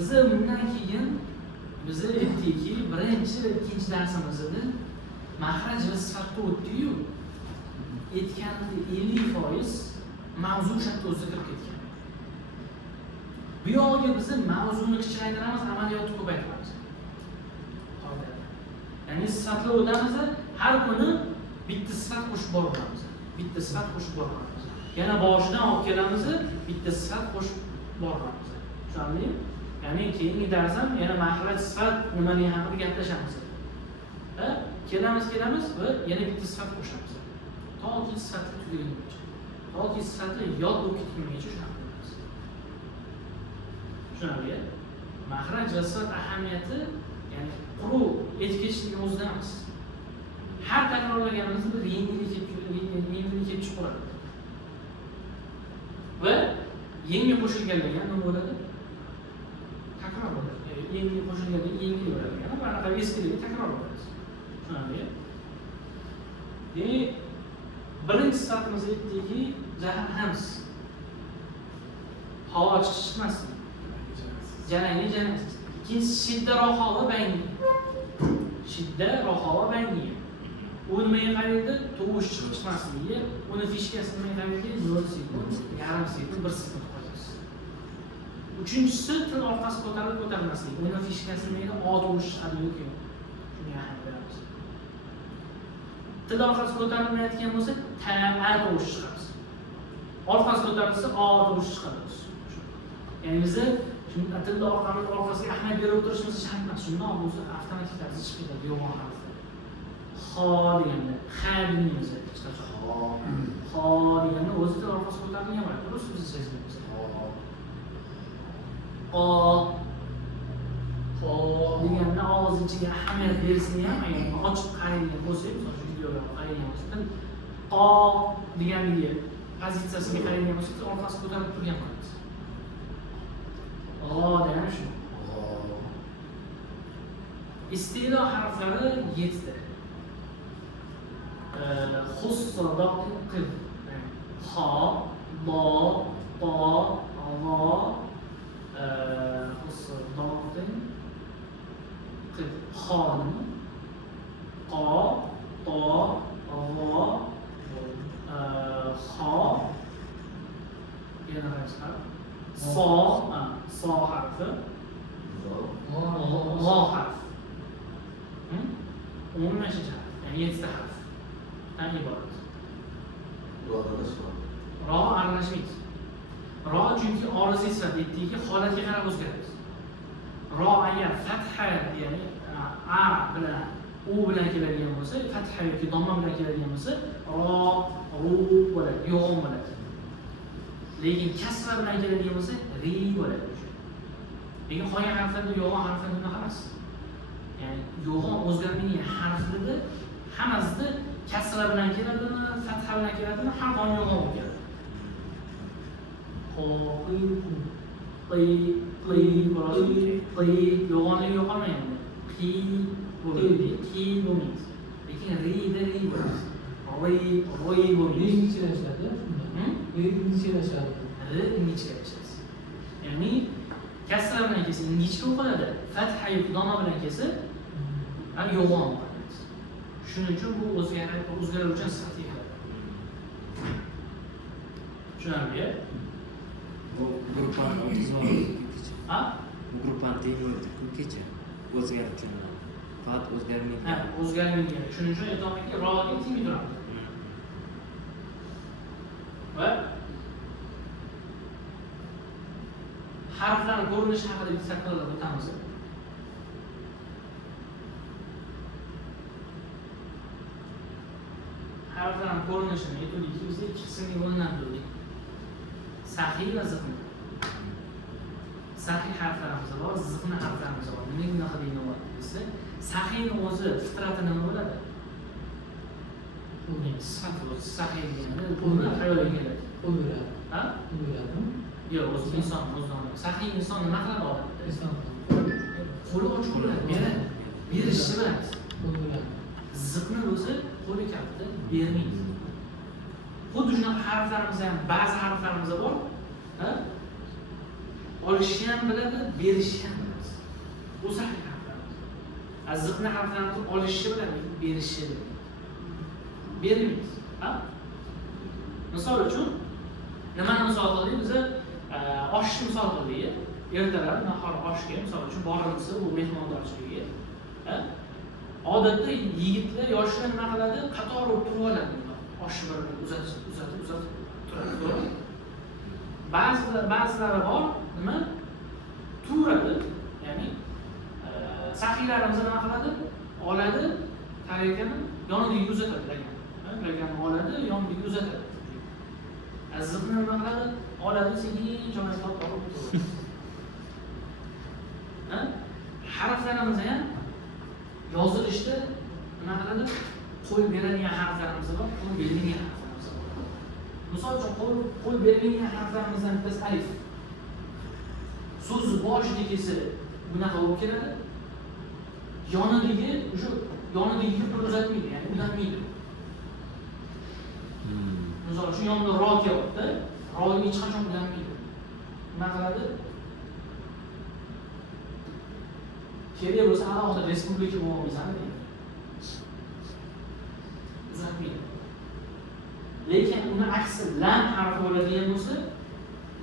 Biz bundan keyin biz aytdikki, birinchi va ikkinchi darsimizni mahraj va sifatga o'tdik-yu, aytganimda 50% mavzu o'shanda o'zida kirib ketgan. Bu yog'iga biz mavzuni kichraytiramiz, amaliyotni ko'paytiramiz. Ya'ni sifatlar o'tamiz, har kuni bitta sifat qo'shib boramiz. Bitta sifat qo'shib boramiz. Yana boshidan olib kelamiz, bitta sifat qo'shib boramiz. Tushundingmi? Ya'ni keyingi darsda yana mahraj sifat nimaning haqida gaplashamiz. Kelamiz va yana bitta sifat qo'shamiz. Toki sifatlar tugaguncha. Toki sifatlar yod bo'lib ketguncha shunaqa qilamiz. Tushunarli? Mahraj va sifat ahamiyati, ya'ni quruq etiketishning o'zida emas. Har takrorlaganimizda bir yengillik kelib chiqadi. Va yangi qo'shilganlarga nima bo'ladi? Takror bo'ladi. Yangi qo'shilganlarga yangi bo'ladi. Yana bunaqa eskiligi takror bo'ladi. Tushunarli? Birinchi sifatimiz aytdiki, jahannams. Havo chiqmasdi. Janayni. İkinci şiddet rohava bayni. Şiddet rohava bayni. U nimaga qaraydi? Tovush chiqib chiqmasligi, uni fishkasi nimaga qaraydi? 0 sekund, yarim sekund, 1 sekund qo'yasiz. Uchinchisi til orqasi ko'tarilib ko'tarilmasligi. Uni fishkasi nimaga? O tovush chiqadi yoki yo'q. Shunga ahamiyat beramiz. Til orqasi ko'tarilmayotgan bo'lsa, ta tovush chiqadi. Orqasi ko'tarilsa, o tovush chiqadi. Ya'ni biz shunda tilni orqasiga ahamiyat berib o'tirishimiz shart emas. Shundan bo'lsa avtomatik tarzda chiqib ketadi yo'g'on harfi. Xo deganda, xa deymiz qisqacha. Xo deganda o'zi til orqasi ko'tarilgan bo'ladi. To'g'ri siz sezmaysiz. O deganda og'iz ichiga ahamiyat bersang ham, agar ochiq qaraydigan bo'lsak, masalan videoga qaraydigan bo'lsak, o deganligi pozitsiyasiga qaraydigan bo'lsak, orqasi ko'tarilib turgan bo'ladi. Demek şu. İstila harfleri 7. Hussa, dağın, kıv. Ha, ba, ta, va. Hussa, dağın, kıv. Han, ka, ta, va. Ha. Yana kaçlar? Sa harfi, Ra harfi. 15 harf, yani 7 harf. Tan iborat. Ra aralashmaydi. Ra çünkü oriziy sifat aytdiki, holatga qarab o'zgaradi. Ra agar fatha, ya'ni a bilan u bilan keladigan bo'lsa, fatha yoki domma bilan keladigan bo'lsa, ra, ru bo'ladi, yo'g'on bo'ladi. Lekin kasra bilan keladigan bo'lsa, ri bo'ladi. Lekin qolgan harflarda yo'g'on harflar nima emas. Ya'ni yo'g'on o'zgarmaydigan harflarda hammasida kasra bilan keladimi, fatha bilan keladimi, har doim yo'g'on bo'lib keladi. Qi yo'g'onligi yo'qolmaydi. Qi bo'ladi, ki bo'lmaydi. Lekin rida ri bo'ladi. Ri bo'lmaydi. İngilizcelashadi. İngilizcelashadi. İngilizcelashadi. Ya'ni kasra bilan kelsa ingichka bo'ladi, fatha yoki doma bilan kelsa yo'g'on bo'ladi. Shuning uchun bu o'zgaruvchan sifatga kiradi. Tushunarli? Bu gruppani o'tizlar. Ha? Bu gruppani tenglik ko'pgacha o'zgartiradi. Faqat o'zgarmaydi. Ha, o'zgarmaydi. Shuning uchun aytmoqki, ro'ga tenglik turadi. Va harflar ko'rinishi haqida bitta qilib o'tamiz. Harflar ko'rinishini aytdik, biz ikki qismga bo'linadi. Sahiy va ziqna. Sahiy harflarimiz bor, ziqna harflarimiz bor. Nima bunaqa deyiladi desa, sahiyning o'zi fitrati nima bo'ladi? Sifat o'zi sahiy deganda buni hayolga keladi. O'ldiradi. Ha? O'ldiradimi? Yo'q, o'zi inson o'zidan. Sahiy inson nima qiladi odatda? Inson. Qo'li ochiq bo'ladi, beradi. Berishni biladi. O'ldiradi. Ziqna o'zi qo'li katta bermaydi. Xuddi shunaqa harflarimiz ham, ba'zi harflarimiz bor. Ha? olishni ham biladi, berishni ham biladi. Bu sahih harflarimiz. Ziqna harflarini olishni biladi, berishni biladi. Bermaymiz. Ha? Misol uchun nimani misol qildik? Biz oshni misol qildik. Ertalab nahor oshga misol uchun boramiz bu mehmondorchiligiga. Ha? Odatda yigitlar, yoshlar nima qiladi? Qator bo'lib turib oladi. Oshni bir uzatib turadi. Ba'zilari bor, nima? Turadi. Ya'ni sahiylarimiz nima qiladi? Oladi, tarikani yoniga uzatadi degan. Lekin oladi, yoniga uzatadi. Ziqni nima qiladi? Oladi, sekin joyiga olib turadi. Harflarimiz ham yozilishda nima qiladi? Qo'l beradigan harflarimiz bor, qo'l berilmagan harflarimiz bor. Misol uchun qo'l berilmagan harflarimizdan bittasi alif. So'z boshida kelsa bunaqa bo'lib keladi. Yonidagi bir uzatmaydi, ya'ni ulanmaydi. Misol uchun yonida ro kelyapti, ro'ga hech qachon ulanmaydi. Nima qiladi? Kerak bo'lsa alohida respublika bo'lmaysan deydi. Uzatmaydi. Lekin uni aksi lam harfi bo'ladigan bo'lsa,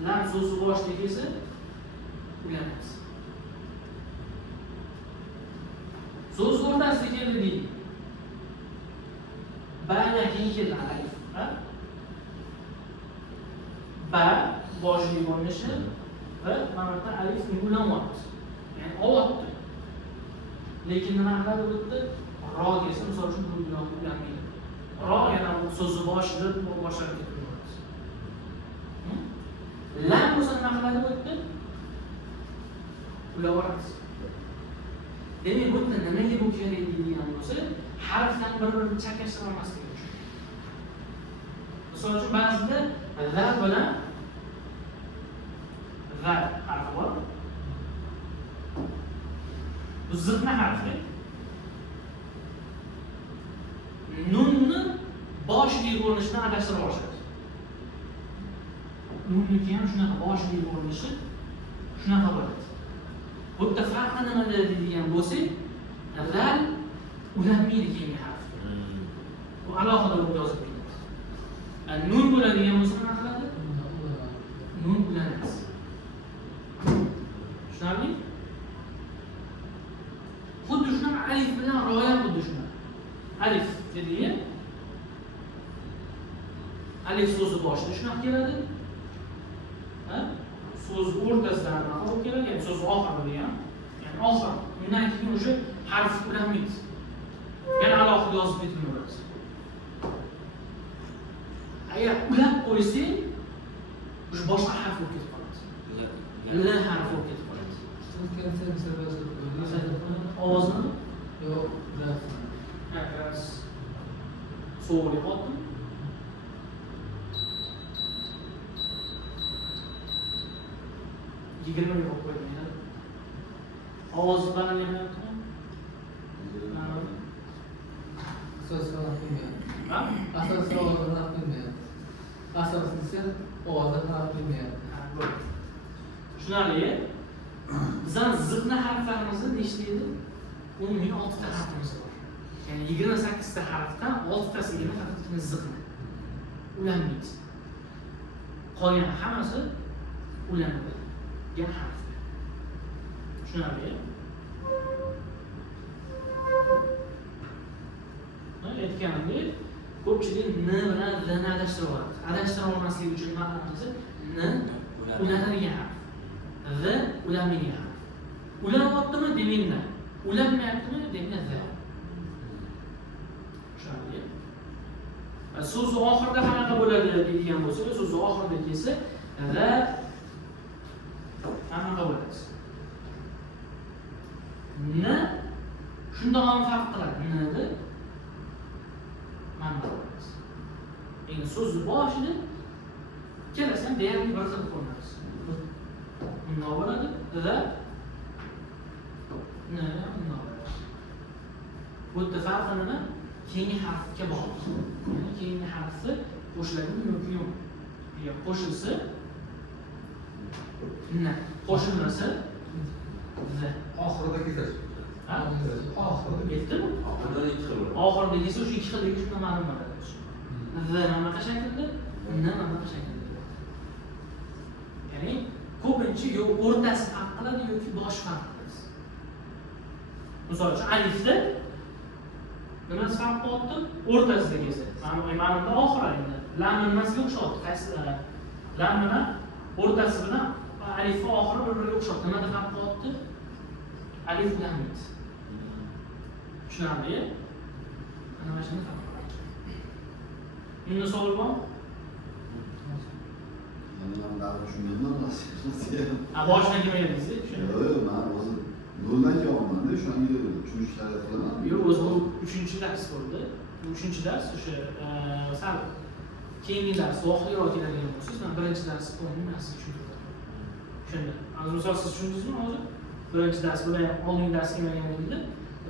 lam so'zi boshida kelsa ulanadi. So'z o'rtasida keldi deydi. Ba'dan keyin keldi alif. Ba boshli bo'linishi va mana bu alif ulanyapti. Ya'ni olyapti. Lekin nima qiladi bu yerda? Ro kelsa, misol uchun bu bilan ulanmaydi. Ro yana so'zni boshida boshlanib ketadi. Lam bo'lsa nima qiladi bu yerda? Ulaveradi. Demak, bu yerda nimaga bu kerak deydigan bo'lsa, harfdan bir-birini chakashtira olmasligi uchun. Misol uchun ba'zida za bilan va harfi bor. Bu ziqna harfi. Nunni boshli bo'lishini adashtira boshladi. Nunniki ham shunaqa boshli bo'lishi shunaqa bo'ladi. Bu yerda farqi nimada deydigan bo'lsak, zal ulanmaydi keyingi harf. Bu alohida bo'lib yozib qo'yiladi. Nun bo'ladigan bo'lsa nima qiladi? Nun ulanadi. Tushunarlimi? Xuddi shunaqa alif bilan ro ham xuddi shunaqa. Alif dediyi alif so'zi boshida shunaqa keladi. So'z o'rtasidan nima bo'lib keladi? Ya'ni so'z oxirida ham. Ya'ni oxir. Undan keyin o'sha harf ulanmaydi. Yana alohida yozib ketaveradi. Agar ulab qo'ysang, o'sha boshqa harf bo'lib ketib qoladi. L harfi bo'lib ketib qoladi. Ovozni? Yo'q, biraz. Biraz so'g'ib qoldim. Yigirma yo'q qo'ymaydi. Ovozi balandlayaptimi? Asosdan qilmayapti. Ha? Asosdan ovozidan qilmayapti. Asosiysi ovozidan qilmayapti. Tushunarli? Bizning ziqna harflarimizni nechta? 10.006 ta harfimiz bor. Ya'ni 28 ta harfdan 6 tasigina faqatgina ziqna. Ulanmaydi. Qolgan hammasi ulanadi. Yan harf. Tushunarli? Aytganimdek, ko'pchilik n bilan z ni adashtirib oladi. Adashtira olmaslik uchun nima qilamiz? N ulanadigan harf. Z ulanmagan harf. Ulanyaptimi demanglar. Ulanmayaptimi demanglar z. Tushunarli? So'z oxirida qanaqa bo'ladi deydigan bo'lsa, so'z oxirida kelsa z qanaqa bo'ladi? N shundan ham farq qiladi. N ni mana bo'ladi. Endi so'zni boshida kelasam deyarli bir xil ko'rinadi. Bunday bo'ladi. Z n bunday bo'ladi. Bu yerda farqi nima? Keyingi harfga bog'liq. Ya'ni keyingi harfi qo'shiladimi yoki yo'q? Agar qo'shilsa N qo'shilmasi Z. Oxirida ketash. Ha? Oxirida. Yetdimi? Oxirida ikki xil bo'ladi. Oxirida esa o'sha ikki xilligi shundan ma'lum bo'ladi. Z nanaqa shaklda, N nanaqa shaklda. Ya'ni ko'pincha yo o'rtasi farq qiladi yoki bosh farq qiladi. Misol uchun alifda nimasi farq qilyapti? O'rtasidagi esa. Ma'lumda oxiri endi. Lam nimasiga o'xshayapti? Qaysi lam bilan o'rtasi bilan alifning oxiri bir-biriga o'xshayapti. Nimada farq qilyapti? Alif bilan mit. Tushunarli? Mana mana shuni farq qiladi. Endi savol bormi? Boshdan kelmaganingizda tushunarli. Noldan kelyapmanda, o'shanga tushunishlar qilaman. Yo'q, o'zi bu 3-dars bo'ldi. Bu 3-dars o'sha sal keyingi dars voqeroq keladigan bo'lsangiz, men 1-dars qildim, siz tushuntirdim. Tushundim. Hozir misol siz tushundingizmi hozir? 1-dars bilan oldingi dars kelmaganingizda,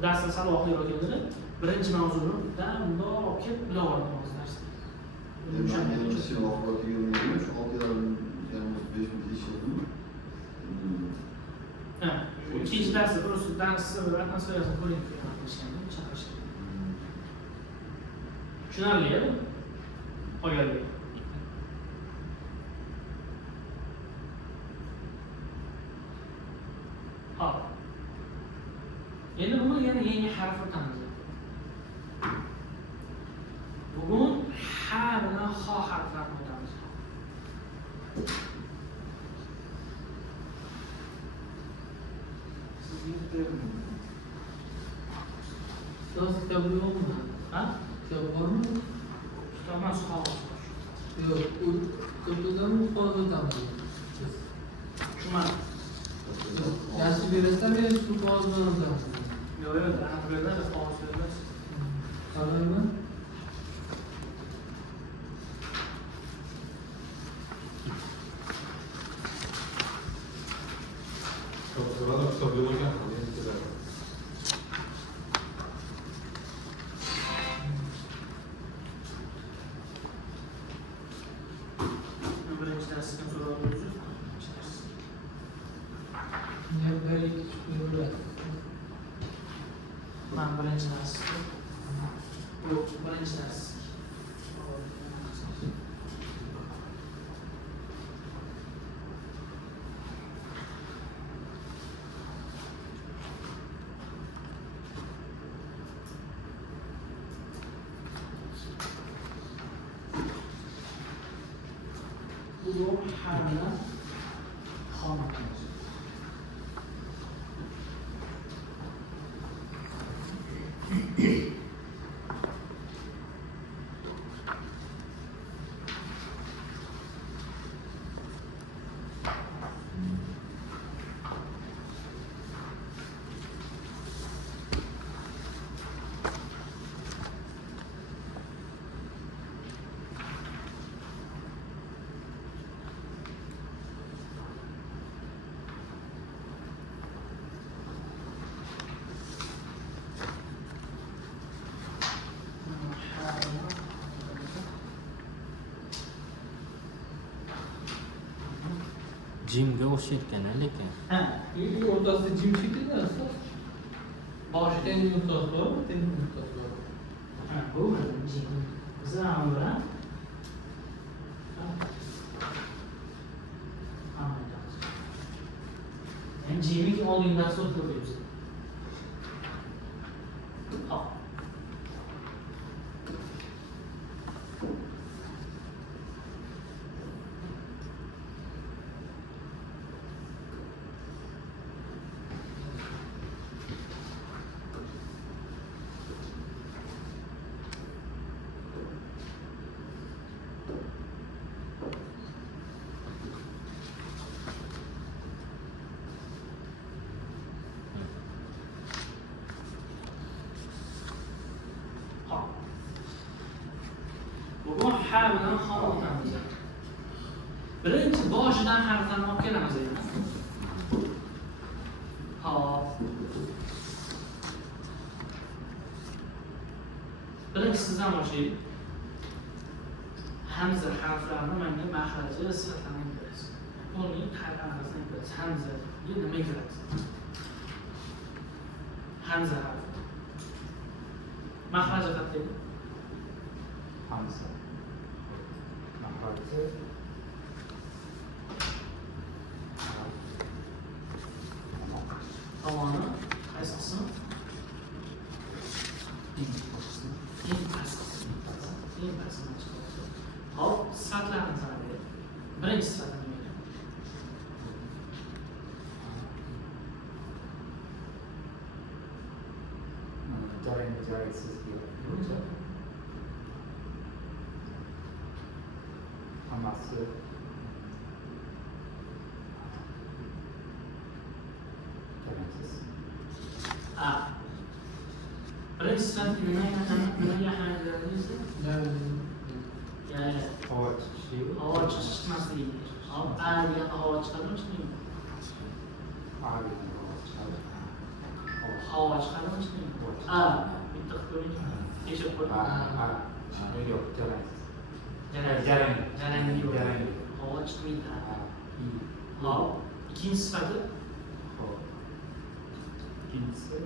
darsda sal voqeroq keldi. Birinchi mavzuni bundoq kelib bilaverdim hozir darsda. Ha, ikkinchi darsda просто darsni bir atmosferasini ko'ring degan qilishganda chaqirishdi. Tushunarli-ku? Qolganligi. Hop. Endi buni yana yangi harf o'tamiz. Bugun ha bilan ho harflarini o'tamiz. Ustoz kitobi yo'qmi? Ha? Kitob bormi? Kitobdan qog'oz bor. Yo'q, u kitobdan qog'oz o'tamiz. Tushunmadim. Yaxshi berasizlar, men shu qog'oz bilan o'tamiz. Yo'q, anaqa beriladi, qog'oz beriladi. Qalaymi? Kitob yo'q ekan. Birinchi darsdan so'raymiz. Ben birinchi dars. Yo'q, birinchi dars. Bu hala xonamiz. Jimga o'xshayotgan lekin. Ha, o'rtasida jim chekilgan ustoz. Boshida endi ustoz bor, endi ustoz bor. ha, bu birinchi. Bizlar bilan Jimmy oldingi darsda o'tib hop. Bugun ha bilan ho o'tamiz. Birinchi boshidan harflarni olib kelamiz endi. Hop. Birinchi sizdan boshlaylik. Hamza harflarini menga mahraji sifatlarini berasiz. qo'lning qanaqasini ko'rasiz? Hamza nima kiradi? Hamza harfi. Mahraji qayerda edi? Hamza. Mahraji. Tomoni qaysi qismi? Eng past qismi. Eng pastdan chiqadi. Hop, sifatlarni sanaylik. Birinchi sifati nima ekan? Jaraksiz hammasi jaraksiz. Birinchi sifat nimaga ahamiyat beradi? Ya'ni Havo chiqishi. havo chiqish chiqmasligi. Hop, a degan havo chiqadimi, chiqmaymi? Havo chiqadimi, chiqmaymi? A bitta qilib ko'ring. Eshib qo'ying. Yo'q, jaraksiz. Jarang yo'q. Jarang. Havo chiqmaydi. Hop, ikkinchi sifati İkincisi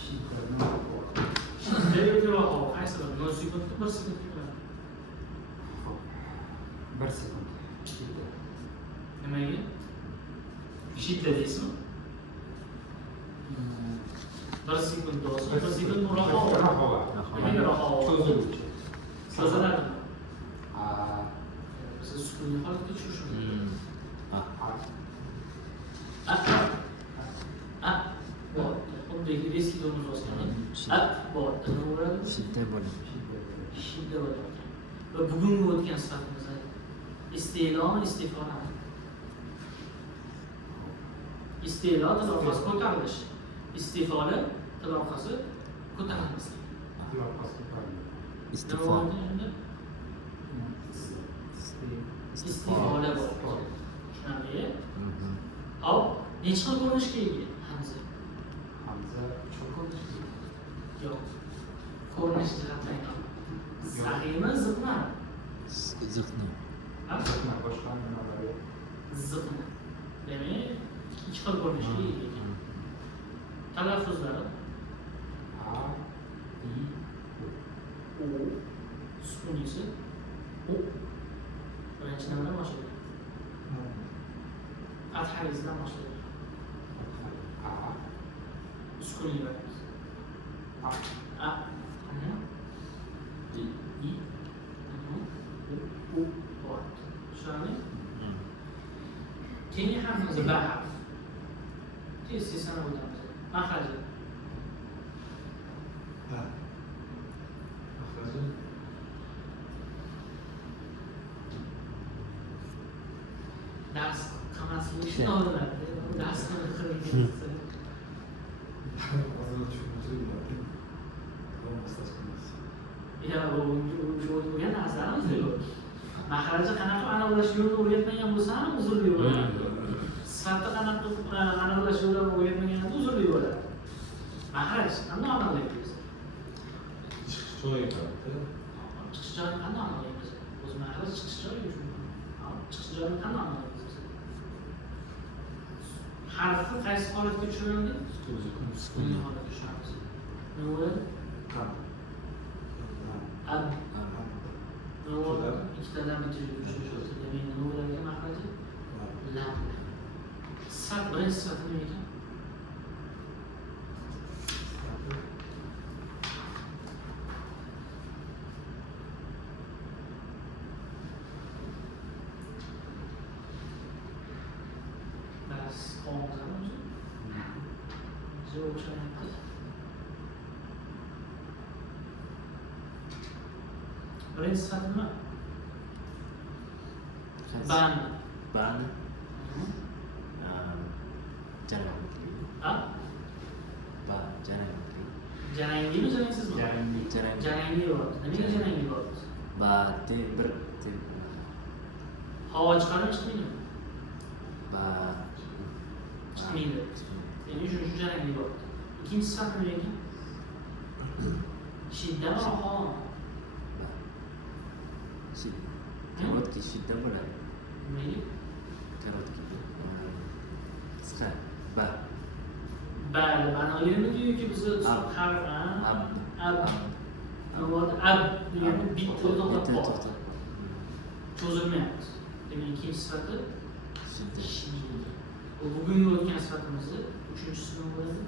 şiddetin shiddatga ko'ra havo qaysi bir 0 sekund, 1 sekund ko'ra. bir sekund. Şiddet. Nimaga? Shiddat deysizmi? 1 sekund bo'lsa, 1 sekund rahat. Nimaga rahat? Cho'ziluvchi. So'zaladimi? A Biz sukunli holatga tushishimiz. Bor. Xuddi riskli do'niz bosgan. Bor. Nima bo'ladi? Shiddat bo'ladi. Shiddat bo'ladi. Va bugungi o'tgan sifatimizda iste'lomi, istifodami? Iste'lo tilofasi ko'tarilish. Istifole tilofasi ko'tarilmaslik. Istifo. Istifole bor. Tushunarli? Hop, necha xil ko'rinishga ega Hamza? Hamza cho'qinish. Yo'q. Ko'rinish jihatdan sahiymi, ziqmi? Ziqni. Ziqna boshqa nimalarga? Ziqni. Demak, ikki xil ko'rinishga ega ekan. Talaffuzlari A I U sukunisi U. Birinchi nimadan boshlaydi? Fathalizdan boshlaydi. A Sukuniy beramiz. A. I. U. Bor. Tushunarli? Keyingi harfimiz B harfi. Tez sanab o'tamiz. Mahraji. Mahraji Dars qilmaslik uchun olinadi. Dars qilib hozir tushuntirib beradi. Bo'lmasa chiqmas. Ya bu o'tgan narsamiz yo'q. Mahraji qanaqa aniqlash yo'lini o'rgatmagan bo'lsa ham uzrli bo'ladi. Sifatni qanaqa aniqlash yo'lini o'rgatmagan uzrli bo'ladi. Mahraj qanday aniqlaymiz? Chiqish joyi katta. Chiqish joyini qanday aniqlaymiz? O'zi mahraj chiqish joyi uchun. Chiqish joyini qanday aniqlaymiz? Harfi qaysi holatga tushirildi? Sukunli holatga tushiramiz. Nima bo'ladi? Ab. Nima bo'ladi? Ikkitadan bittaga tushirish. Demak, nima bo'lar ekan mahraji? Lam. Sifat birinchi sifati nima ekan? Dars qolganmi o'zi? Bizga o'xshayapti. Birinchi sifat nima? Bani. Bani. Jarangli. Ha? Ba, jarangli. Jaranglimi, jarangsizmi? Jarangli. Jarangli bo'lyapti. Nimaga jarangli bo'lyapti? Ba, bir Havo chiqadimi, chiqmaydimi? Ba. Chiqmaydi. Ya'ni shu jarangli bo'lyapti. Ikkinchi sifat nima ekan? Shiddat va havo. korotkий shidda bo'ladi. Nimaga? Korotkий. Qisqa. Ba. Bali, bani olaylikmi yoki bizni Ab. harf Ab. ab degani bitta to'xtab qoldi. to'xtab. Cho'zilmayapti. Demak, ikkinchi sifati Shidda. shidda. Bugungi o'tgan sifatimizni uchinchisi nima bo'ladi?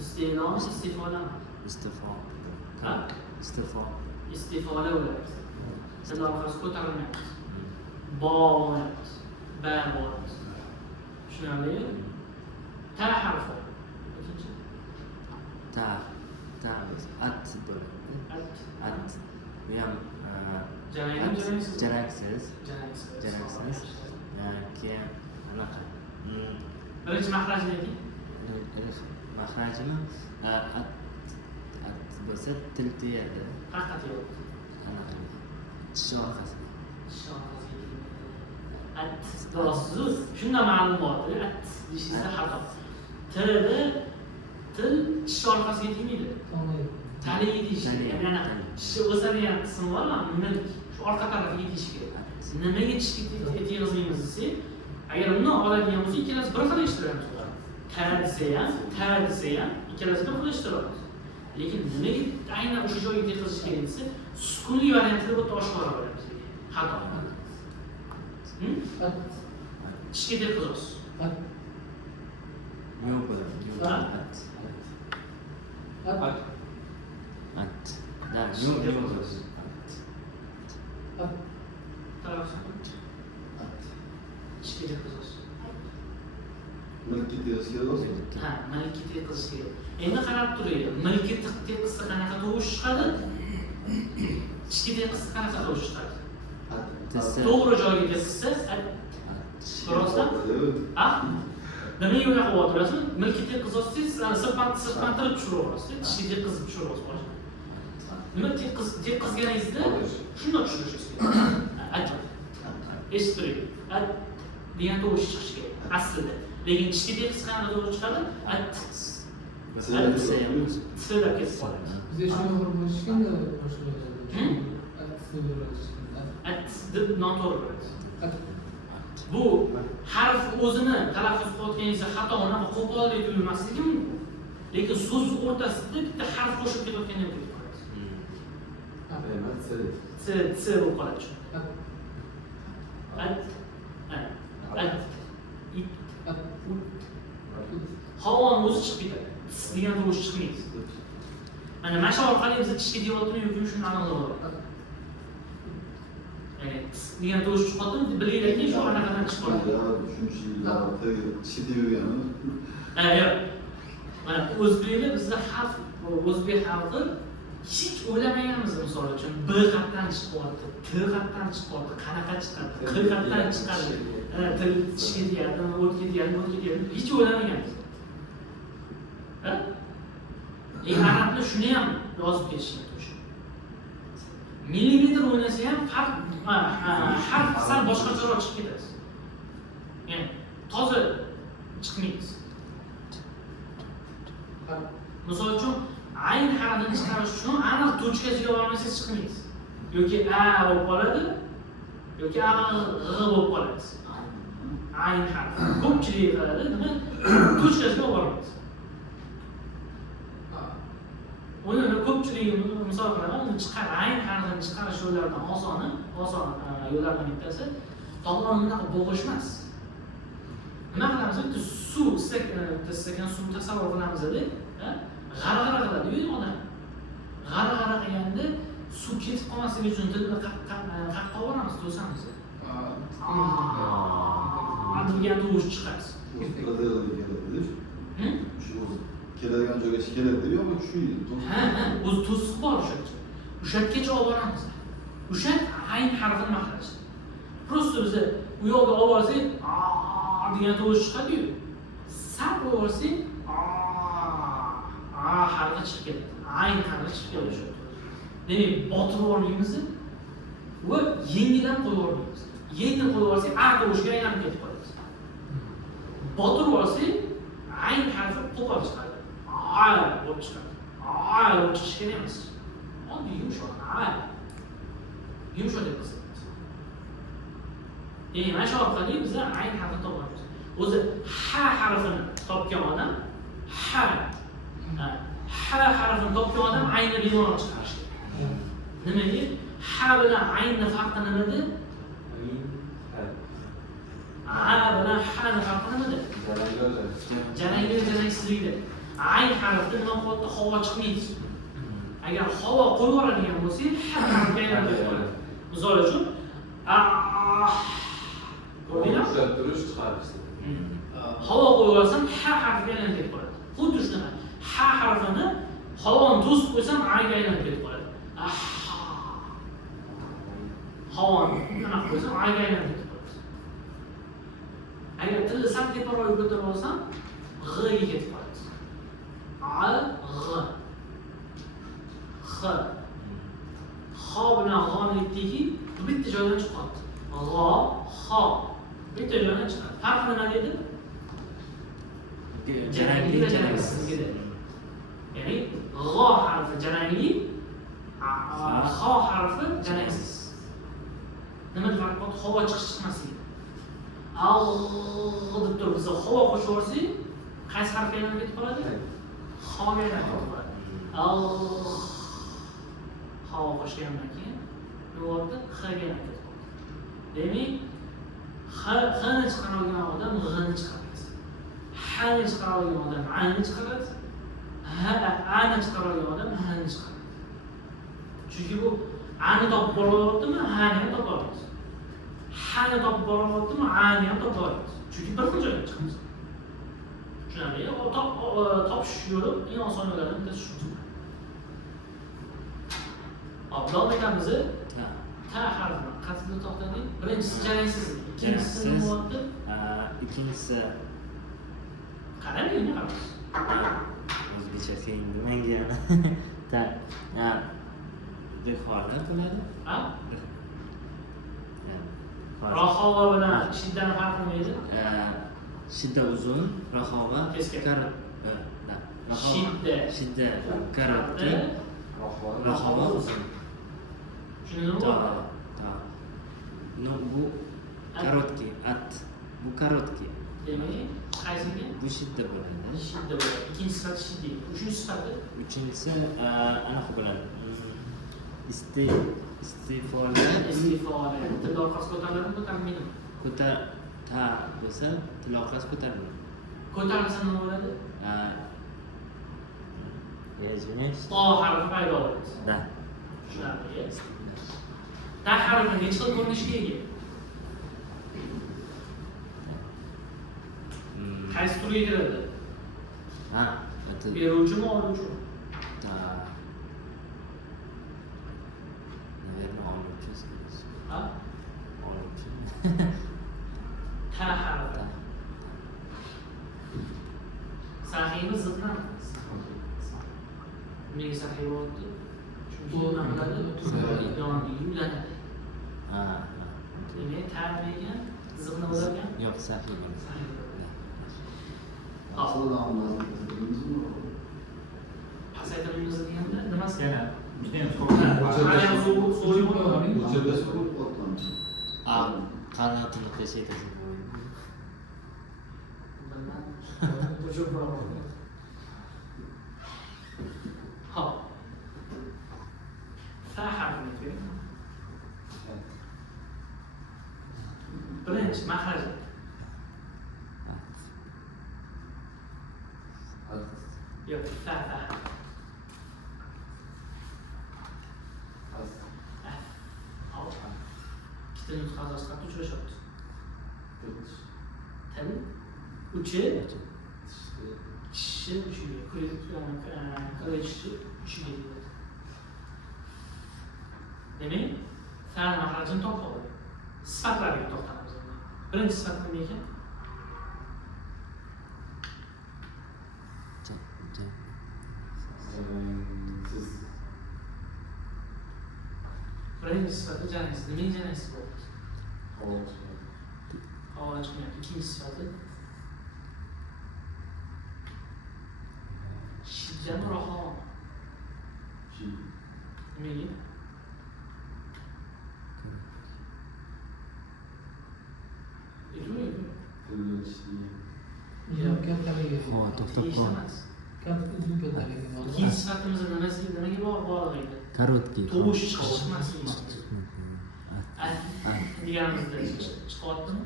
Iste'lom, istifolami? Istifo. Ha? Istifo. Istifola bo'ladi. Til orqasi ko'tarilmayapti. Bo bo'lyapti. Ba bo'lyapti. Tushunarlimi? Ta harfi. Ikkinchi. Ta. At bo'ladi. At. Bu ham Jaraksiz. jaraksiz. Jaraksiz. Keyin anaqa. Birinchi mahrajni ayting. Mahrajimi at bo'lsa til tegadi. Haqiqat yo'q. Anaqa. Tish orqasiga. At deyapsiz. Shunda ma'lum bo'ldi. At deyishingizda xato. Tilda til tish orqasiga tegmaydi. Taliga tegishi kerak. Ya'ni ana tish o'sadigan qismi bormi? Milk. Shu orqa tarafiga tegishi kerak. Nimaga tishga tegizmaymiz desak, agar uni oladigan bo'lsak, ikkalasi bir xil eshittiramiz. Ta desa ham ikkalasi bir xil eshittiramiz. Lekin nimaga aynan o'sha joyga tegizish kerak desa, sukunli variantida bu oshkora bo'ladi. Xato. Tishga tegizasiz. Yo'q bo'ladi. Yo'q. Ha? At. Da, yo'q bo'ladi. Tarafsan. Tishga tegizasiz. Milkka tegish kerak bo'lsa. Ha, milkka tegizish kerak. Endi qarab turing. Milkka tegizsa qanaqa tovush chiqadi? Tishga tegizsa qanaqa tovush chiqadi? To'g'ri joyga tegizsa, to'g'risidan? Ha? Nimaga unaqa bo'lyapti? Milkka tegizasiz, sirpantirib tushiraverasiz, tishga tegizib tushiraverasiz. Nima tegizganingizda shunday tushirishingiz kerak. Eshittiring. Degan tovush chiqishi kerak aslida. Lekin tishga tegizsa qanaqa tovush chiqadi? Tsilab ketsa. Bizda shuni bir bo'lishganda boshqa deb noto'g'ri bo'ladi. Bu harf o'zini talaffuz qilayotganingizda xato unaqa qo'pollik tuyulmasligi mumkin. Lekin so'z o'rtasida bitta harf qo'shib ketayotganda ham ketib qoladi. C bo'lib qoladi. Havoni o'zi chiqib ketadi. Degan tovush chiqmaydi. Mana shu orqali biz tishga deyaptimi yoki shuni aniqlayapti. Degan tovush chiqyapti, bilinglarki shu anaqadan chiqyapti. Tishga tegavergani. Yo'q. Mana o'zbeklar bizda harf, o'zbek xalqi hech o'ylamaganmiz, misol uchun B xatdan chiqyapti, T xatdan chiqyapti, qanaqa chiqadi, Q xatdan chiqadi, til tishga tegadi, o'tga tegadi, hech o'ylamaganmiz. Arablar shuni ham yozib ketishgan to'g'ri. Millimetr o'ynasa ham harf sal boshqacharoq chiqib ketadi. Ya'ni toza chiqmaydi. Misol uchun ayn harfini chiqarish uchun aniq tochkasiga bormasangiz chiqmaydi. Yoki a bo'lib qoladi, yoki a bo'lib qoladi. Ayn harfi ko'pchilik qiladi, nima tochkasiga bormaydi. Uni ko'pchilik misol qilaman, uni ayn harfini chiqarish yo'llaridan oson yo'llardan bittasi to'g'ri bunaqa bo'g'ish emas. Nima qilamiz? Bitta suv, istagan suv tasavvur qilamiz-da, g'ara qiladi-yu odam. G'ara qilganda suv ketib qolmasligi uchun tilni qaqqa olamiz, to'samiz. Degan tovush chiqadi. Keladigan joyga keladi yo'qmi tushuydi. O'zi to'siq bor o'shacha. O'shatgacha olib boramiz. O'sha ayn harfini mahlashi. Prosta biz u yoqqa olib borsak, degan tovush chiqadi-yu. Sal qo'yib borsak, harfi chiqib ketadi. Ayn harfi chiqib ketadi o'sha. Demak, botirib olmaymiz va yengildan qo'yib olmaymiz. Yengil qo'yib olsak, a tovushga aylanib ketib qoladi. Botirib olsak, ayn harfi qo'pol chiqadi. Bo'lib chiqadi. Bo'lib chiqishi kerak emas. Oddiy yumshoq. Yumshoq deb qisiladi. Mana shu orqali biz ayn harfini topamiz. O'zi ha harfini topgan odam ha harfini topgan odam aynni bemalol chiqarishi kerak. Nimaga? Ha bilan aynni farqi nimada? Ha bilan hani farqi nimada? Jarangli jarangsizlikda. Ayn harfi nima qilyapti? Havo chiqmaydi. Agar havo qo'yib yuboradigan bo'lsak, ha harfiga aylanib qoladi. Misol uchun ko'rdingizmi? Turish chiqarish. Havo qo'yib yuborsam, ha harfiga aylanib ketib qoladi. Xuddi shunaqa. Ha harfini havoni to'sib qo'ysam, ayga aylanib ketib qoladi. Havoni nima qo'ysam, ayga aylanib ketib qoladi. Agar tilni sal teparoq ko'tarib olsam, g'ga ketib qoladi. X. Xo bilan g'oni aytdiki, bitta joydan chiqadi. G'o, xo. Bitta joydan chiqadi. Farqi nima dedi? Jarangli va jarangsizligida. Ya'ni g'o harfi jarangli, xo harfi jarangsiz. Nima farqi bor? Havo chiqmasligi. Deb turib biz havo qo'shib yuborsak, qaysi harfga aylanib ketib qoladi? Xoga aylanib ketib qoladi. Havo qo'shgandan keyin nima bo'ldi? Xga aylanib ketib qoladi. Demak, Xni chiqara olgan odam G'ni chiqaradi. Hni chiqara olgan odam Ani chiqaradi. Ani chiqara olgan odam Hani chiqaradi. Chunki bu Ani topib boryaptimi, Hani ham topib oladi. Hani topib boryaptimi, Ani ham topib oladi. Chunki bir xil joydan chiqamiz. Tushunarli? Topish yo'li eng oson yo'llardan bittasi shu. Hop, davom etamiz. Ta harfini qattiq to'xtadik. Birinchisi jarangsizlik, ikkinchisi nima bo'lyapti? Ikkinchisi qarang, nima qaraysiz? o'zbekcha film nimanga ta dehqonlar bo'ladi. Ha? Rahova bilan shiddani farqi nima edi? Shidda uzun, rahova karat. Shidda karatli, rahova uzun. Tushundingmi? No, bu korotkий, bu korotkий. Demak, qaysiga? Bu shidda bo'ladi. Shidda bo'ladi. Ikkinchi sifati shiddiy. Uchinchi sifati? Uchinchisi anaqa bo'ladi. Istifola. Til orqasi ko'tariladimi, ko'tarilmaydimi? Ta bo'lsa, til orqasi ko'tariladi. Ko'tarilsa nima bo'ladi? Извиняюсь. To harfi paydo bo'ladi. Da. Tushunarli. Ta harfi necha xil ko'rinishga ega? Qaysi turga kiradi? Beruvchimi, oluvchimi? Наверное, oluvchi. Ha? Oluvchi. Ta harfi. Sahiymi, zidmi? Nega sahiy bo'lyapti? Chunki bu nima bo'ladi? Yoniga yuylanadi. Demak, ta degan zidni bo'larkan? Yo'q, sahiy. Aslında anlamamız mı? Pasaytirimiz deganda nimasi? Yana juda ham Qanotini qilishaydi. Hop. Fa harfini ko'ring. Birinchi maxraj. Yo'q, fa. Hop. Ikkita nusxasi asqatda uchrashyapti. Til, uchi, tishi, uchiga, tishi, uchiga deyiladi. Demak, fa'l maxrajini topib oldik. Sifatlarga to'xtalamiz endi. Birinchi sifat nima ekan? Birinchi sifati jarangsizlik. Nimaga jarangiz bo'lyapti? Havo chiqmayapti. Ikkinchi sifati shiddami, rahoma? Nimaga? Ho, to'xtab Tegishli qol. emas. Uzun ko'tarilgan odam. Ikkinchi sifatimiz nimaga bog'liq edi? Korotkий. Tovush chiqish chiqmasligi deganimizda chiqyaptimi?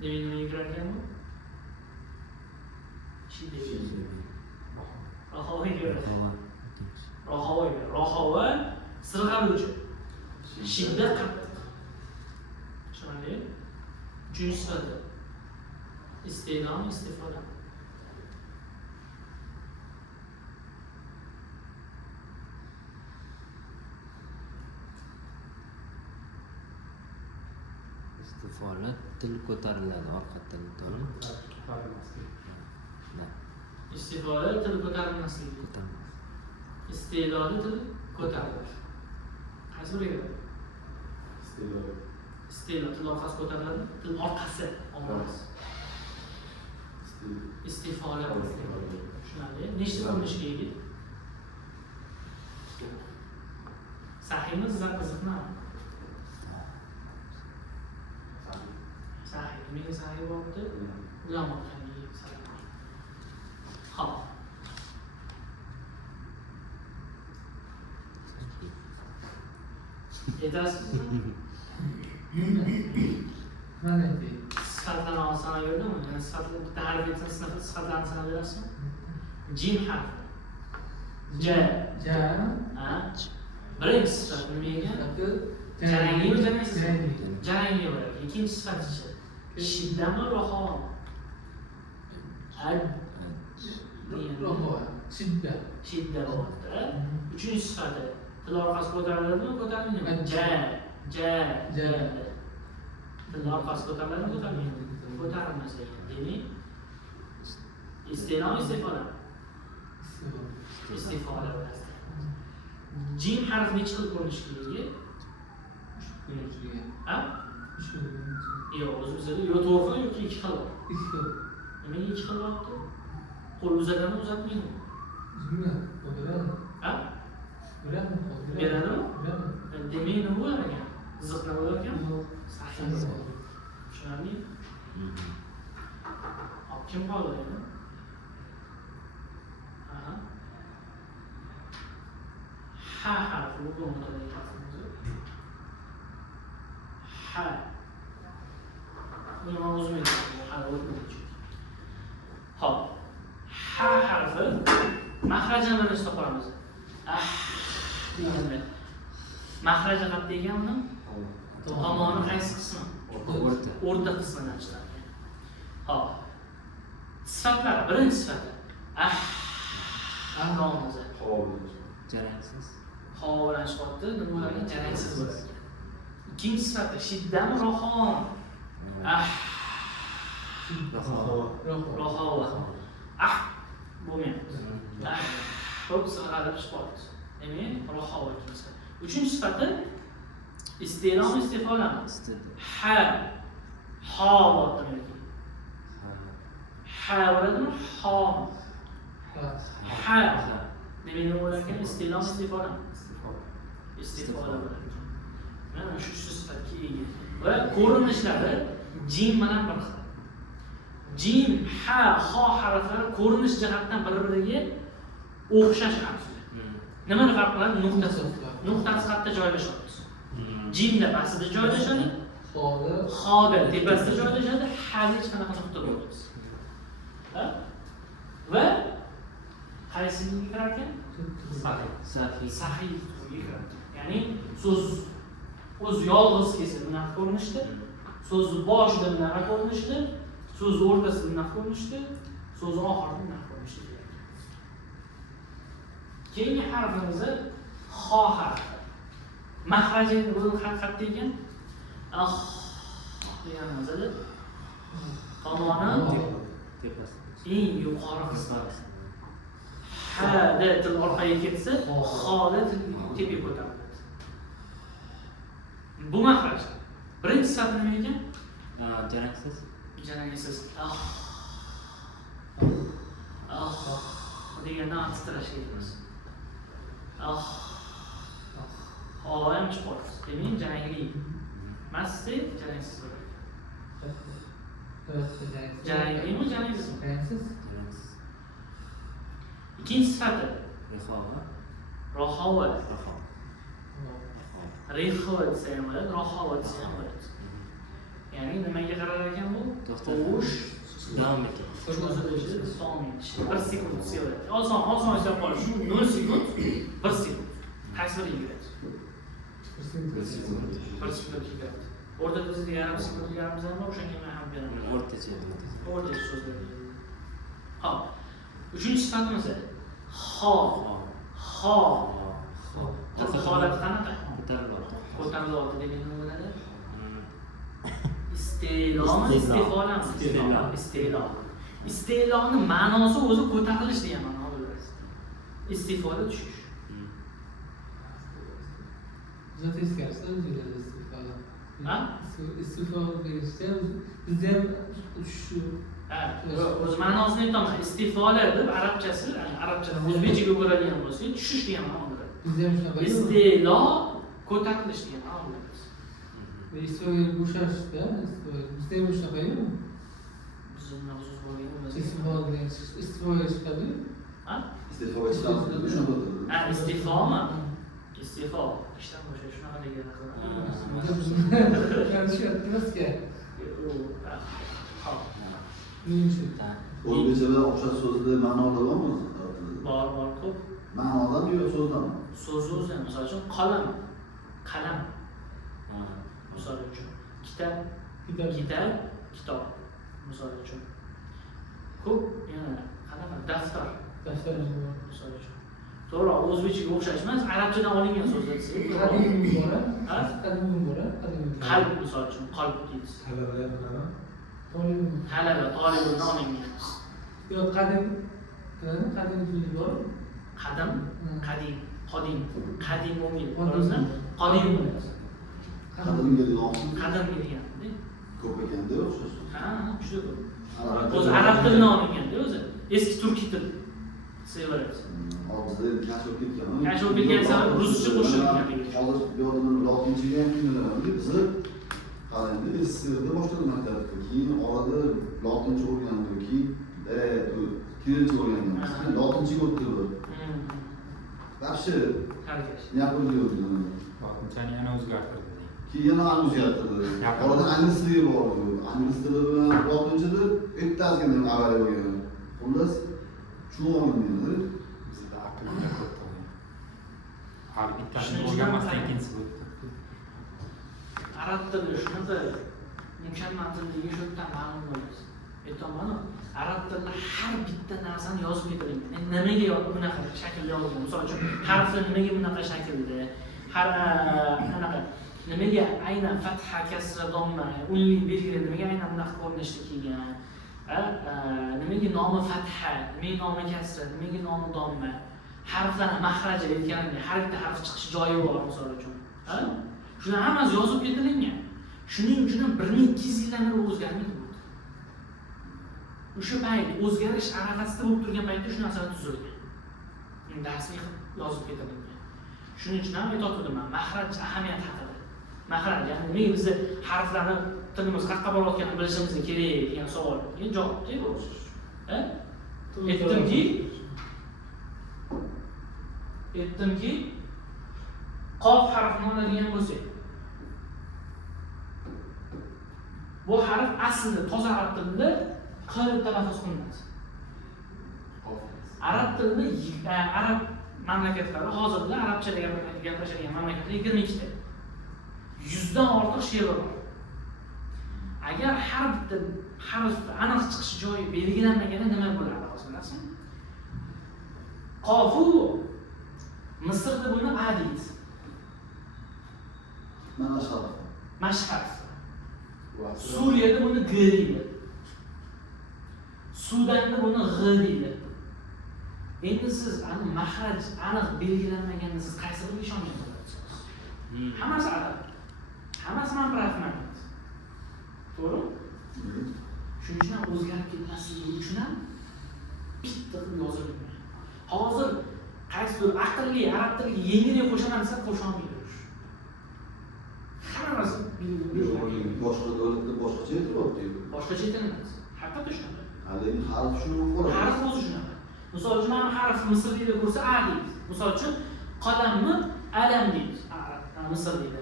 Demak nimaga kirar ekan bu? Rohavaga kiradi. Rohava sirg'aluvchi. Shidda qattiq. Tushunarli? Uchinchi sifati. Iste'lom, istifoda. Istifola til ko'tariladi orqa til to'g'rimi? Da, Istifoda til ko'tarilmasligi. ko'tariladi. Iste'loli til ko'tariladi. Qaysi biriga kiradi? İstiyorlar. Iste'lo til orqasi ko'tariladi, til orqasi omonasi. Istifola. Tushunarli? Nechta ko'rinishga ega? Sahihmi, sizlar qiziqmi? Sahih. Nimaga sahih bo'libdi? Ulamo qanday sahih. Xo'p. Yetasizmi? Mana aytay. Sifatlarni sanab berdimi? Yani sifatlarni bitta harf aytsam, sifatlarni sanab berasizmi? Jim harfi. Ja. Ja. Ha? Birinchi sifat nima ekan? Jaranglimi, jaranglisiz? jarangli. Jarangli bo'ladi. Ikkinchi sifat-chi. Shiddami, rohov? Ad. Rohova. Shidda. Shidda bo'lyapti. Uchinchi sifati. Til orqasi ko'tariladimi, ko'tarilmaymi? Ja. Til orqasi ko'tariladimi, ko'tarilmaymi? Ko'tarilmasa ekan. Demak, iste'lom, istifoda. Istifoda bo'ladi. Jim harfi necha xil ko'rinishga ega? Ha? Yo'q, o'zimizda yo to'g'ri yoki ikki xil bor. Nimaga ikki xil bo'lyapti? Qo'l uzadimi, uzatmaydimi? Ha? Beradimi? Demak, nima bo'lar ekan? Ziqna bo'lar ekan? Sahih. Tushunarli? Hop, kim qoldi endi? Aha. Ha harfi bu bo'lmadi harfimiz. Ha. Buni men o'zim aytaman, hali o'tmaydi. Hop. Ha harfi mahrajini bilishni qolamiz. Deganda. Mahraji qat deganmi? Tomoni qaysi qismi? O'rta. O'rta qismidan chiqadi. Hop. Sifatlar, birinchi sifati. Nomozat. Jarangsiz. Havo bilan chiqyapti, nima bo'lar? Jarangsiz bo'ladi. Ikkinchi sifati shiddami, rohon. Rohova. Bo'lmayapti. Xo'p, sirg'alib chiqyapti. Demak, rohova ikkinchi. Uchinchi sifati iste'lom, istifola. Ha. Ha bo'lyapti. Ha bo'ladimi? Ha. Ha. Demak, nima bo'lar ekan? Iste'lom, istifola. Istifola bo'lar ekan. Mana shu sifatga ega. Va ko'rinishlari jim bilan bir xil. Jim, ha, ho harflari ko'rinish jihatdan bir-biriga o'xshash harflar. Nimani farq qiladi? Nuqtasi. Nuqtasi qayerda joylashadi? Jimda pastida joylashadi. Xoda tepasida joylashadi. Hada hech qanaqa nuqta bo'lmaydi. Ha? Va qaysiniga kirar ekan? Sahih. Ya'ni so'z o'z yolg'iz kelsa bunaqa ko'rinishda, so'z boshida bunaqa ko'rinishda, so'z o'rtasida bunaqa ko'rinishda, so'z oxirida bunaqa ko'rinishda keladi. Keyingi harfimiz ho harfi. Mahraji endi bu haqiqatda ekan deganimizda tomoni eng yuqori qismi. Ha-da til orqaga ketsa, ho-da til tepaga ko'tariladi. Bu mahraj. Birinchi sifat nima ekan? Jarangsiz. Jarangsiz. Deganda titrash ketmas. Havo ham chiqyapti. Demak, jarangli. Massi jarangsiz bo'ladi. Jaranglimi, jarangsizmi? Jarangsiz. Birinchisi. Ikkinchi sifati Rehova. rohovat. Rehova. Rehova desa ham bo'ladi, rohovat desa ham bo'ladi. Ya'ni nimaga qarar ekan bu? Tovush, Davom eting. cho'zilishi, davom etishi. 1 sekund sevadi. Oson hisob qilish. 0 sekund, 1 sekund. Qaysi biri yigiradi? 1 sekund yigiradi. O'rtada bizda yarim sekund yigiramiz ham bor, o'shanga men ham beraman. O'rtacha. O'rtacha so'zlar. Hop. Uchinchi sifatimiz ho. Ho. Holat qanaqa? Ko'tarilyapti degan nima bo'ladi? Iste'lomi, istifolami? Iste'lo. Iste'loni ma'nosi o'zi ko'tarilish degan ma'no bo'ladi. Istifoda tushish. Bizda teskarisi o'zingizda istifoda. Ha? Istifoda berishda bizda ham shu O'z ma'nosini aytaman. Istifola deb arabchasi, arabchada o'zbekchaga o'ralgan bo'lsa, tushish degan ma'no bo'ladi. bizda ham shunaqa. Iste'lo ko'tarilish degan ma'no bo'ladi. Istifoga bo'shashda, bizda ham shunaqami? Biz unaqa so'z bo'lgan Istifoga degan istifoga chiqadi. Ha? iste'foga chiqadi. Shunaqa bo'ladi. Ha, istifomi? Istifo. Ishdan bo'shash shunaqa degan Tushyaptimizga. Hop. O'zbekchada o'xshash so'zda ma'nolar bormi? Bor, ko'p. Ma'nolarmi yo so'zdanmi? So'z o'zi, misol uchun qalam. Misol uchun kitob, kitob. Misol uchun ko'p yana qanaqa daftar. Misol uchun. To'g'ri, o'zbekchaga o'xshash emas, arabchadan olingan so'zlar desak. Qadimiy bora, Ha? qadimiy bora, qadimiy. Qalb misol uchun, qalb deymiz. Talaba, tolibdan olingan. Yo, qadim so'zi bor. Qadim, qadim bo'lmaydi. Ko'rdingizmi? Qadim bo'ladi. Qadimga degan Qadim deganda. ko'p ekanda o'xshash so'z. Ha, juda ko'p. O'zi arab tilidan olinganda o'zi. Eski turkiy til. Sevarasiz. Hozir endi kashf ketgan. Kashf ketgan sabab ruscha qo'shilgan. Hozir bu yo'ldan lotinchaga ham kuylanadi. Bizni qarangda SSRda boshladik maktabda. Keyin orada lotincha o'rgandik, keyin kirilcha o'rganganmiz. Lotinchaga o'tdik. Вообще, yapıldı yolda. Lotinchani yana o'zgartirdi. Keyin yana o'zgartirdi. Orada ingliz tili bor. Ingliz tili bilan lotinchada o'tkazgan avariya bo'lgan. Xullas, tushunolmaydi. Bizda aqlga ko'p bo'lgan. Har bittasini o'rganmasdan ikkinchisi o'tdi. Arab tili shunaqa mukammal tilligi shu yerdan ma'lum bo'ladi. Aytaman, arab tilida har bitta narsani yozib ketilgan. Endi nimaga bunaqa shaklda yozilgan? Misol uchun, harflar nimaga bunaqa shaklda? Har qanaqa? Nimaga aynan fatha, kasra, domma, unli belgilar nimaga aynan bunaqa ko'rinishda kelgan? Nimaga nomi fatha, nimaga nomi kasra, nimaga nomi domma? Harflarning mahraji aytganimda har bitta harf chiqish joyi bor misol uchun. Shular hammasi yozib ketilgan. Shuning uchun ham 1200 yildan beri o'zgarmaydi. O'sha payt o'zgarish arafasida bo'lib turgan paytda shu narsalar tuzilgan. Darslik yozib ketilgan. Shuning uchun ham aytdim men mahraj ahamiyati haqida. Mahraj, ya'ni nega biz harflarni tilimiz qayerqa borayotganini bilishimiz kerak degan savolga javob topamiz. Aytdimki, qof harfini oladigan bo'lsak, bu harf aslida toza arab tilida q deb talaffuz qilinadi. Arab tilida arab mamlakatlari hozirda arabchada gaplashadigan mamlakatlar 22 ta. 100 dan ortiq she'r bor. Agar har bitta harf aniq chiqish joyi belgilanmaganda nima bo'ladi hozirlasin? Qofu Misrda buni a deydi. Mashhad. Suriyada buni g deydi. Sudanda buni g deydi. Endi siz ani mahraj aniq belgilanmaganda siz qaysi biriga ishongan bo'lasiz? Hammasi arab. Hammasi manfaatman. To'g'ri? Shuning uchun ham o'zgarib ketmasligi uchun ham bitta qilib yozilgan. Hozir qaysidir aqlli arab tiliga yengilroq qo'shaman desa qo'sholmaydi. Hammasi boshqa davlatda boshqacha aytilyapti. boshqacha aytilmaydi. Haqiqatda shunaqa. Lekin harf shu bo'ladi. Harf o'zi shunaqa. Misol uchun mana harf Misr tilida ko'rsa a deydi. Misol uchun qalamni alam deydi. Misr tilida.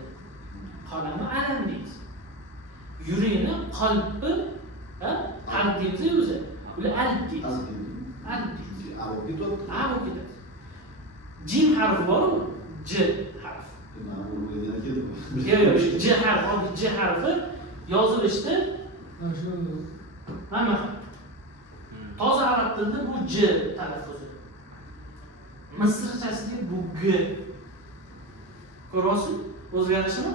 Qalamni alam deydi. Yurakni qalbi, qalb deymiz o'zi. Ular alif deydi. Alif deydi. Arab ketadi. A bo'lib ketadi. Jim harfi bor-ku, J harfi. Mana bu yana keldi. Yo'q, J harfi, oddiy J harfi yozilishda mana toza arab tilida bu J talaffuzi. Misrchasida bu G. Ko'ryapsizmi? O'zgarishimi?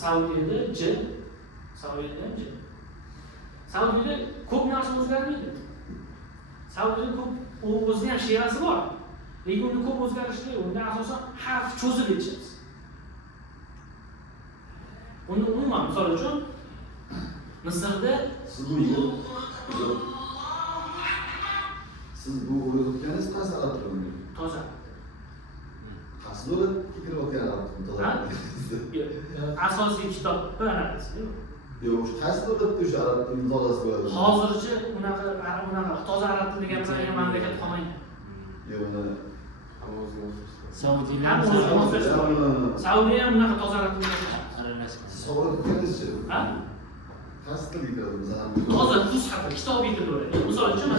Saudiyada J, Saudiyada ham J. Saudiyada ko'p narsa o'zgarmaydi. Saudiyada ko'p o'zining ham she'rasi bor. Lekin unda ko'p o'zgarishlar yo'q. Unda asosan harf cho'zib yetishadi. Unda umuman misol uchun Misrda siz bu o'qiyotganingiz qaysi arab tilida? toza. Qaysi davlat kirayotgan arab tilida? Asosiy kitobda anaqasi. Yo'q, qaysi davlatda o'sha arab tilini tozasi bo'ladi? Hozircha unaqa toza arab tilida gapiradigan mamlakat qolmagan. Yo'q, uni Saudiyalar Ham Saudiya ham unaqa toza arab tilida gapiradi. aralashgan. sog'liqingizchi? Ha? Qaysi tilga kiradi masalan? Toza fusha kitobiy til bo'ladi. Misol uchun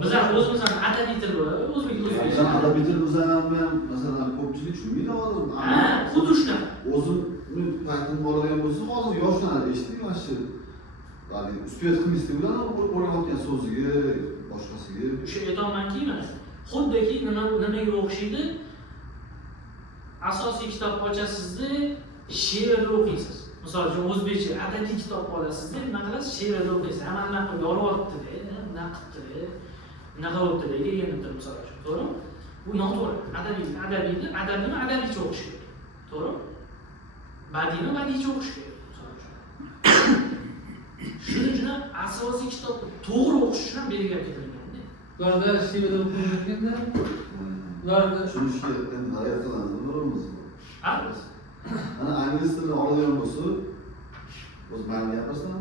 bizlar o'zimizdan adabiy til bo'ladi, o'zbek Bizdan adabiy til bizdan ham masalan ko'pchilik tushunmaydi hozir. Ha, xuddi shunaqa. O'zimni paytim borgan bo'lsa, hozir yoshlar eshitdik mana shu. Ya'ni uspet qilmaslik bilan o'rganayotgan so'ziga, boshqasiga. O'sha aytolmanki, mana xuddiki nimaga o'xshaydi? Asosiy kitob ochasizda she'rni o'qiysiz. Misol uchun o'zbekcha adabiy kitob olasizda, nima qilasiz? She'rni o'qiysiz. Hamma nima qilib yoryapti-da, nima qilibdi-da, nima qilibdi-da degandir misol uchun. To'g'rimi? Bu noto'g'ri. Adabiyni adabiycha o'qish kerak. To'g'rimi? Badiyni badiycha o'qish kerak. Misol uchun. Shuning uchun asosiy kitobni to'g'ri o'qish uchun ham belgilab ketilgan-da. Ularda she'rda o'qilganda ularda Tushunishga endi harakat qilamiz, to'g'rimiz? Ha? Ana ingliz tilini oladigan bo'lsa, o'z mayli gapirsan,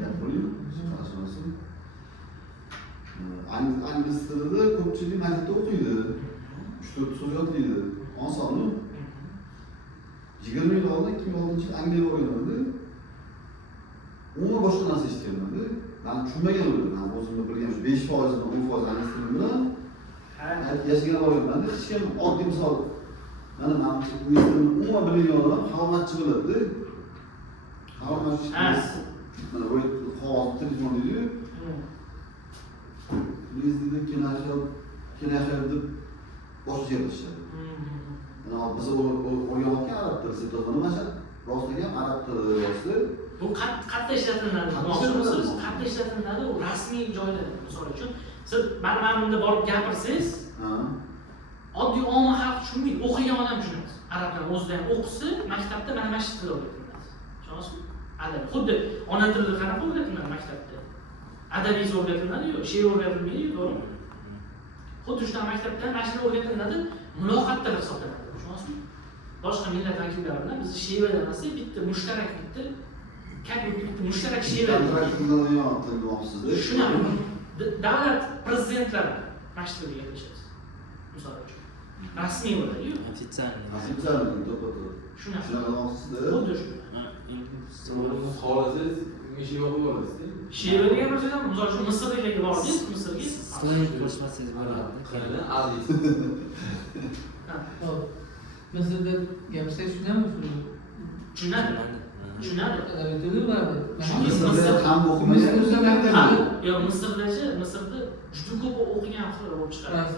gapiring, tushunasizmi? Ingliz tilida ko'pchilik maktabda o'qiydi. 3-4 so'z yodlaydi. Osonmi? 20 yil oldin 2006-yil Angliyaga borganimda umuman boshqa narsa eshitganman-da. Men tushunmagan edim. Men o'zimni bilgan shu 5% 10% ingliz tili bilan yashagan borganman-da. Hech kim oddiy misol mana men ingliz tilini umuman bilmagan odam xavomatchi bo'ladi-da. Xavomatchi. Mana bu qog'oz telefon deydi-yu. Ingliz tilida kelayotgan deb boshqa gapirishadi. Biz o'rganayotgan arab tili septozmani mana shu rostlagan arab tili yozdi. Bu qayerda ishlatiladi? Mo'g'ulsiz qayerda ishlatiladi? U rasmiy joyda. Misol uchun, siz mana bunda borib gapirsangiz, oddiy omma xalq tushunmaydi, o'qigan odam tushunadi. Arab tilini o'zida ham o'qisa, maktabda mana shu til o'rgatiladi. Tushunasizmi? Adab. Xuddi ona tilida qanaqa o'rgatiladi maktabda? Adabiyat o'rgatiladi-yu, she'r o'rgatilmaydi-yu, to'g'rimi? Xuddi shunday maktabda mana shu o'rgatiladi, muloqotda hisoblanadi. Tushunasizmi? Boshqa millat vakillari bilan biz she'r emas, bitta mushtarak bitta mushtarak she'r shunaqa davlat prezidentlari mana shu tilga gaplashadi. Misol uchun rasmiy bo'ladi-yu. Официальный. Shunaqa. Shunaqasida Xuddi shunaqa. Xohlasangiz ish yo'q bo'lasiz. She'r degan narsa misol uchun Misrga bordik, Misrga. Slang qo'shmasangiz bo'ladi. Qani aziz. Misrda gapirsangiz tushunadimi shuni? Tushunadi. Tushunadi. Adabiy tili bo'ladi. Misrda ham o'qimagan Yo'q, Misrda juda ko'p o'qigan bo'lib chiqadi.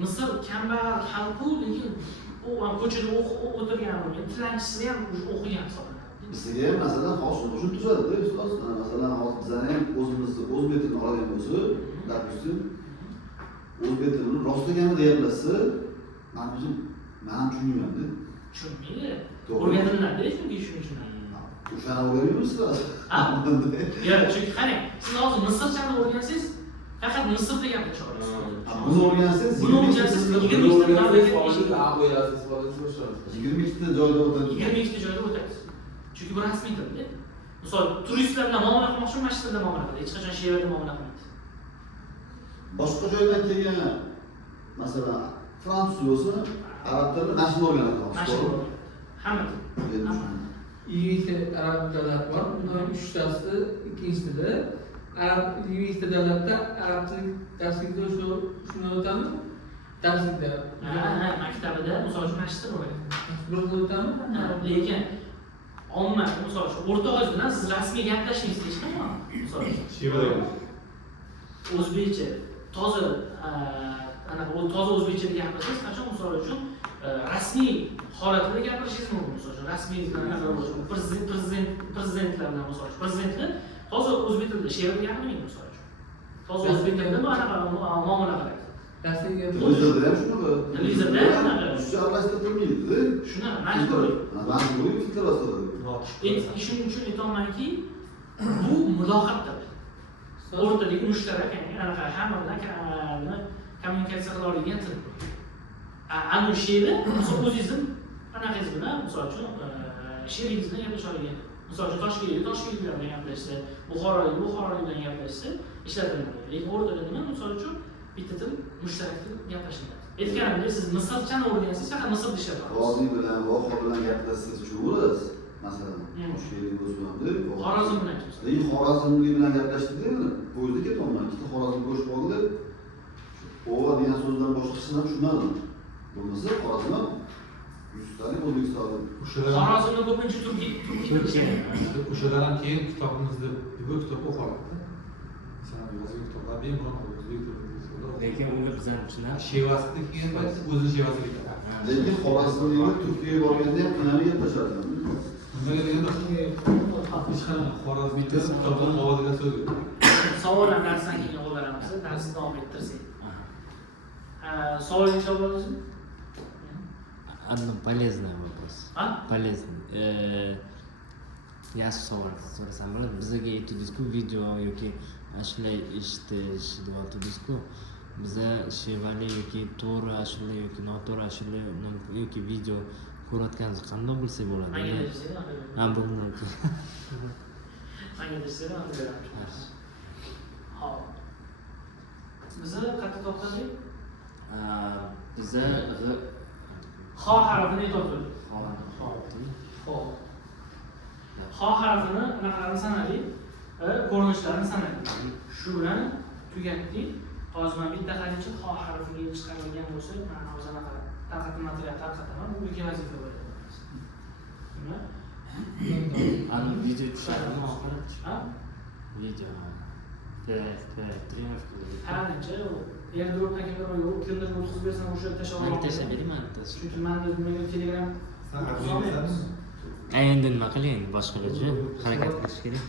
Misr kambag'al xalqu, lekin u ko'chada o'tirgan, tilanchisi ham o'qigan hisoblanadi. Bizga ham masalan hozir shuni tuzadi-da, ustoz. Masalan hozir bizlar ham o'zimizni o'zbek tilini olgan bo'lsa, допустим, o'zbek tilini rostlaganini deyapsa, men o'zim ham tushunmayman-da. Tushunmaydi. O'rgatiladi, chunki shuning uchun. O'shani o'rganmayapsizlar. Ha? Yo'q, chunki qarang, siz hozir misrchani o'rgansangiz, faqat Misr degan chiqadi. Buni o'rgansangiz, 22 ta joyda o'tadi. 22 ta joyda o'tadi. Chunki bu rasmiy tilda. Misol turistlar bilan muomala qilmoqchi masjidlarda muomala qiladi. Hech qachon she'rda muomala qilmaydi. Boshqa joydan kelgan, masalan, fransuz bo'lsa, arab tilini mashina o'rganadi. Mashina hamma Yigitcha arab davlat bor. Bundan 3 tasi ikkinchi tili. Arab yigitcha davlatda arab tili darslikda shuni o'tamiz. Darslikda. maktabida misol uchun masjidda bo'ladi. Bir xil o'tamiz. Lekin omma misol uchun o'rtog'ingiz bilan siz rasmiy gaplashmaysiz hech qachon. Misol uchun Shevada. o'zbekcha toza toza o'zbekchada gapirsangiz qachon misol uchun rasmiy holatida gapirishingiz mumkin. Misol uchun rasmiy prezidentlar bilan misol uchun prezidentlar toza o'zbek tilida she'r gapirmaydi misol uchun. Toza o'zbek tilida muomala qiladi. Darslikga Televizorda ham shunaqa. Televizorda ham shunaqa. Shu aralashtirilmaydi. Shunaqa majburiy. Majburiy filtr ostida. Shuning uchun aytamanki, bu muloqotdir. O'rtadagi mushtarak, ya'ni anaqa hamma bilan kommunikatsiya qila oladigan til. Ana she'rni misol o'zingizni anaqangiz bilan, misol uchun she'ringiz bilan gaplasha oladigan. Misol uchun Toshkentlik bilan gaplashsa, Buxorolik bilan gaplashsa, ishlatiladi. Lekin o'rtada nima? Misol uchun bitta til mushtarak til gaplashiladi. Aytganimdek, siz misrchani o'rgansangiz, faqat misrda ishlatasiz. Rozi bilan, voqea bilan gaplashsangiz tushunasiz. Masalan, Toshkentlik do'stlarni, Xorazm bilan. lekin Xorazmlik bilan gaplashdida, poyezdda ketyapman, ikkita Xorazm ko'rishib qoldi. Ova degan so'zdan boshqa hech narsa tushunmadim. Bo'lmasa Xorazm 100 talik O'zbekistonlik. Xorazmni ko'pincha Turkiya. O'shalardan keyin kitobimizda bu kitob o'qiladi. Masalan, yozgan kitoblar bemalol o'zbek tilida. Lekin uni bizlar tushunadi. Shevasida keyin o'zini shevasiga ketadi. Lekin Xorazmliklar Turkiyaga borganda ham qanday gaplashadi? Nimaga deganda hech qanaqa Xorazmda kitobda qog'ozga so'z yo'q. Savollar darsdan keyin olib beramiz, darsni davom ettirsak. Savolingiz bo'ldimi? Одно полезный вопрос. А? Полезный. Yaxshi savol so'rasam bo'ladi. Bizga aytdingiz-ku video yoki ashulay eshitib biza shevali yoki to'g'ri ashula yoki noto'g'ri ashula yoki video ko'rayotganimiz qanday bo'lsa bo'ladi? Menga desiz, Ha, bundan menga desiz, Hop. Biza qayerda to'xtadik? biza Xo harfini aytdik. Xo'p. Xo harfini anaqalarni sanaylik, ko'rinishlarini sanaylik. Shu bilan tugatdik. Hozir men bitta qaricha xo harfiga chiqarilgan bo'lsa, men hozir anaqa tarqatib material tarqataman, bu ikki vazifa bo'ladi. Nima? Ani video tushadimi oxiri? Ha? Video. Тренировка. Qancha airdrop akalar yo'q, kimdir o'tkazib bersam o'sha tashlab Mana olaman. tashlab beraman. Chunki menda nimaga Telegram Sen Endi nima qiling? Boshqacha harakat qilish kerak.